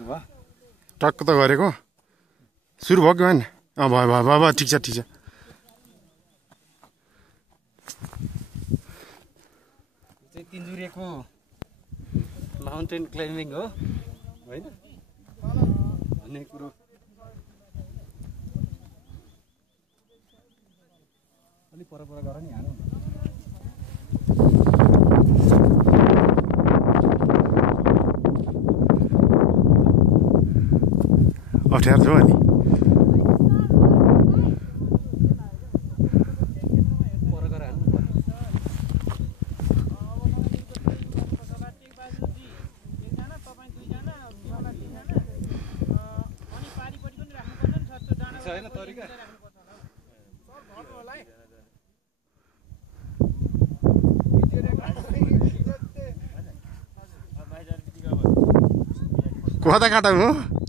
टक्क त गरेको सुरु भयो कि भएन भयो भयो भयो भयो ठिक छ तिनजुरेको माउन्टेन क्लाइम्बिङ हो होइन भन्ने कुरो अलि पर गर नि हानु अप्ठ्यारो छ अनि कता काटा हो